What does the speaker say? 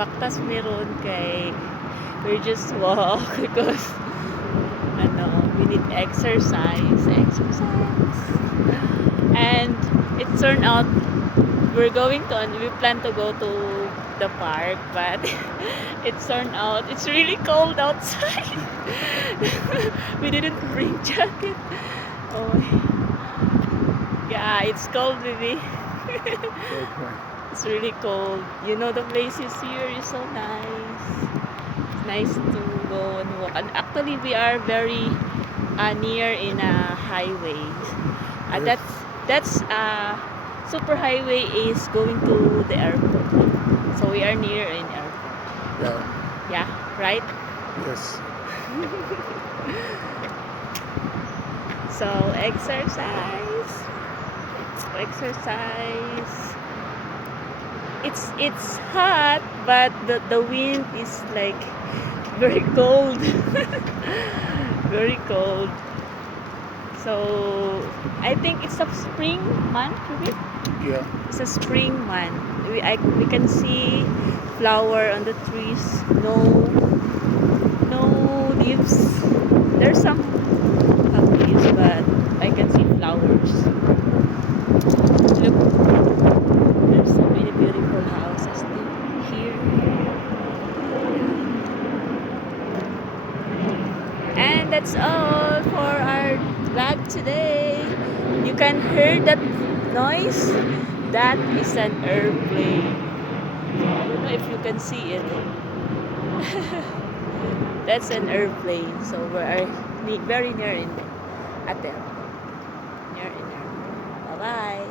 baktas meron kay we just walk because we need exercise. And it turned out we plan to go to the park, but it turned out it's really cold outside. We didn't bring jacket. Oh, yeah, it's cold, baby. It's really cold. You know, the places here is so nice. It's nice to go and walk. And actually, we are very near in a highway. Yes. That's super highway is going to the airport. So we are near in airport. Yeah. Yeah, right? Yes. So exercise. It's hot, but the wind is like very cold. Very cold. So I think it's a spring month, maybe. Yeah. It's a spring month. We can see flower on the trees. No leaves. There's some leaves, but I can see flowers. Look, there's so many beautiful houses here. And that's all for our vlog today. You can hear that noise. That is an airplane. I don't know if you can see it. That's an airplane. So we're very near in at there. Near in there. Bye bye.